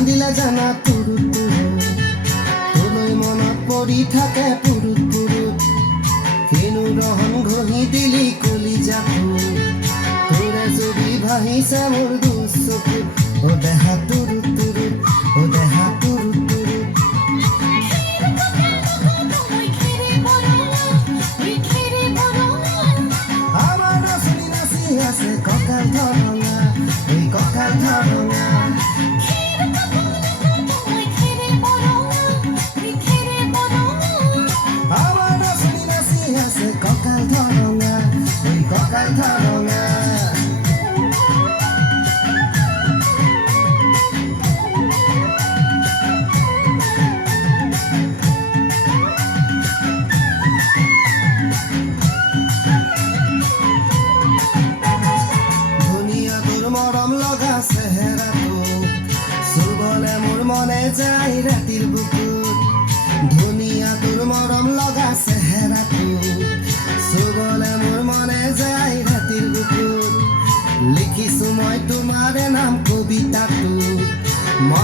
কান্দিলা জানা তুৰু তুৰু তোলৈ মনত পৰি থাকে পুৰুত পুৰু কেনু ৰহন ঘঁহি দিলি কলি যাকো তোৰে জুৰি ভাঁহিছে মোৰ দুচকু অ দেহা তুৰু তুৰু অ দেহা তুৰু তুৰু আমাৰ নাচনি নাচি আছে কঁকাল এই কথা ধৰঙা কঁকাল ধৰঙা এই কঁকাল ধুনীয়া তোৰ লগা চেহেৰাটো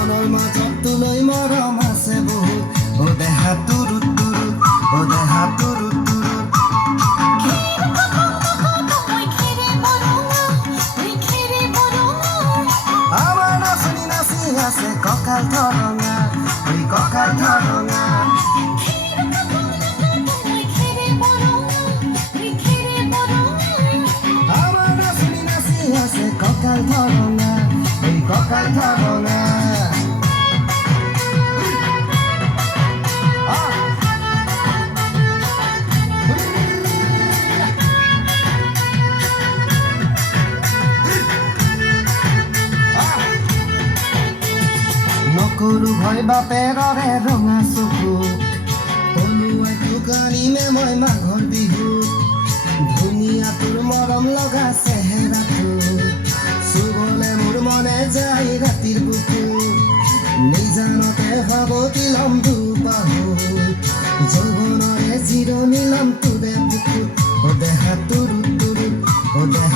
মনৰ মাজত তোলৈ মৰম আছে বহুত। অ দেহা তুৰুত তুৰুত অ দেহা তুৰুত তুৰুত আমাৰ নাচনি নাচি আছে কঁকাল ধৰঙা এই কঁকাল ধৰঙা আছে কঁকাল ধৰঙা এই কঁকাল ধৰঙা নকৰো ভয় বাপেৰৰে ৰঙা চকু। পলুৱাই দোকানীমে মই মাঘৰ বিহু। ধুনীয়া তোৰ মৰম লগা চেহেৰাটো চুবলে মোৰ মনে যায় ৰাতিৰ বুকু নিজানতে সাৱতি লম দুবাহু যৌৱনৰে জিৰণি লম তোৰে বুকু অ দেহা তুৰু তুৰু অ দেহা